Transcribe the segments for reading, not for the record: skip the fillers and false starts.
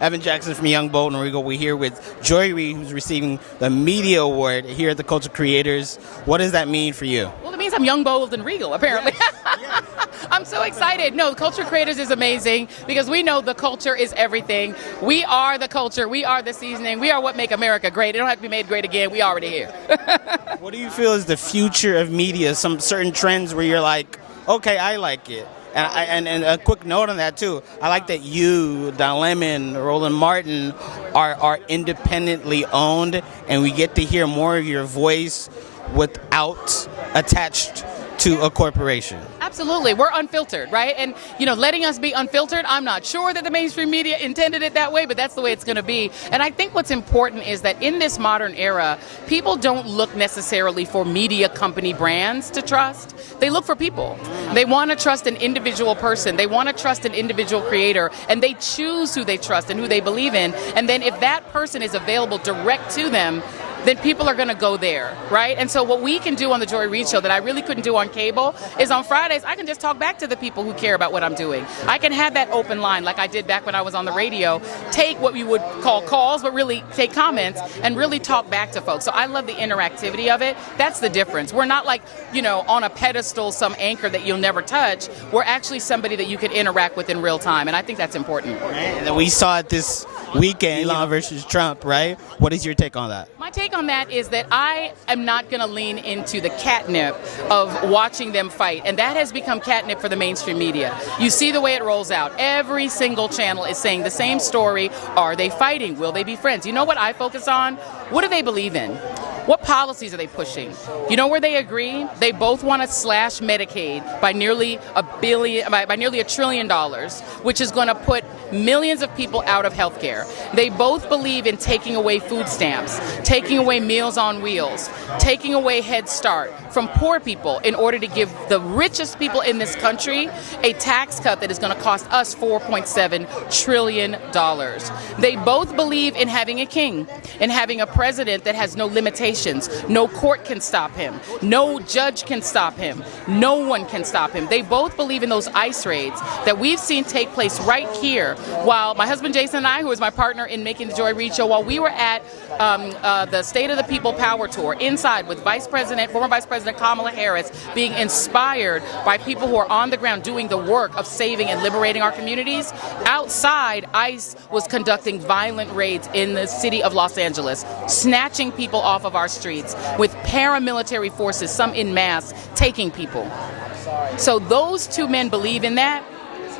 Evan Jackson from Young, Bold, and Regal. We're here with Joy Reid, who's receiving the Media Award here at the Culture Creators. What does that mean for you? Well, it means I'm Young, Bold, and Regal, apparently. Yes. I'm so excited. No, Culture Creators is amazing because we know the culture is everything. We are the culture. We are the seasoning. We are what make America great. It don't have to be made great again. We already here. What do you feel is the future of media? Some certain trends where you're like, okay, I like it. And a quick note on that, too. I like that you, Don Lemon, Roland Martin are independently owned, and we get to hear more of your voice without attached to a corporation. Absolutely. We're unfiltered, right? And, letting us be unfiltered, I'm not sure that the mainstream media intended it that way, but that's the way it's going to be. And I think what's important is that in this modern era, people don't look necessarily for media company brands to trust. They look for people. They want to trust an individual person. They want to trust an individual creator, and they choose who they trust and who they believe in. And then if that person is available direct to them, then people are going to go there, right? And so what we can do on the Joy Reid Show that I really couldn't do on cable is on Fridays, I can just talk back to the people who care about what I'm doing. I can have that open line like I did back when I was on the radio, take what we would call calls, but really take comments and really talk back to folks. So I love the interactivity of it. That's the difference. We're not like, on a pedestal, some anchor that you'll never touch. We're actually somebody that you can interact with in real time, and I think that's important. And we saw it this weekend, Elon versus Trump, right? What is your take on that? My take on that is that I am not going to lean into the catnip of watching them fight, and that has become catnip for the mainstream media. You see the way it rolls out. Every single channel is saying the same story. Are they fighting? Will they be friends? You know what I focus on? What do they believe in? What policies are they pushing? You know where they agree? They both want to slash Medicaid by nearly $1 trillion, which is going to put millions of people out of health care. They both believe in taking away food stamps, taking away Meals on Wheels, taking away Head Start from poor people in order to give the richest people in this country a tax cut that is going to cost us $4.7 trillion. They both believe in having a king, in having a president that has no limitations. No court can stop him. No judge can stop him. No one can stop him. They both believe in those ICE raids that we've seen take place right here while my husband Jason and I, who is my partner in making the Joy Reid Show, while we were at the State of the People Power Tour inside with former Vice President Kamala Harris, being inspired by people who are on the ground doing the work of saving and liberating our communities. Outside, ICE was conducting violent raids in the city of Los Angeles, snatching people off of our streets with paramilitary forces, some in mass, taking people. So those two men believe in that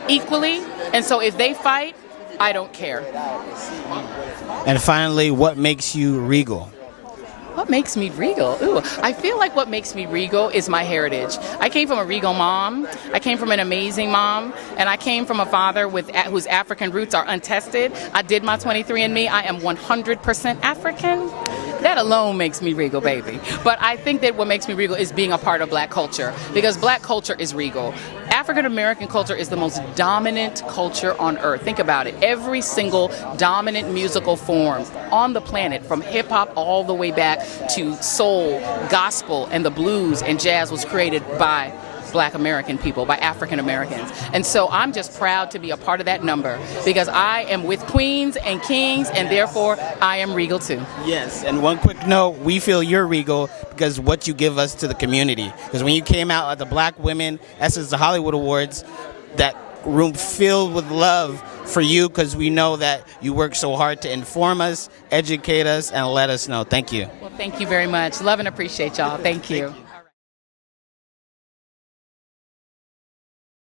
equally, and so if they fight, I don't care. And finally, what makes you Regal? What makes me Regal? Ooh, I feel like what makes me Regal is my heritage. I came from a Regal mom. I came from an amazing mom, and I came from a father whose African roots are untested. I did my 23andMe. I am 100% African. That alone makes me Regal, baby. But I think that what makes me Regal is being a part of Black culture, because Black culture is Regal. African American culture is the most dominant culture on earth. Think about it. Every single dominant musical form on the planet, from hip hop all the way back to soul, gospel, and the blues and jazz, was created by Black American people, by African Americans. And so I'm just proud to be a part of that number, because I am with queens and kings, and therefore I am Regal too. Yes, and one quick note, we feel you're Regal because what you give us to the community. Because when you came out at the Black Women Essence of Hollywood Awards, that room filled with love for you, because we know that you work so hard to inform us, educate us, and let us know. Thank you. Well, thank you very much. Love and appreciate y'all. Thank you.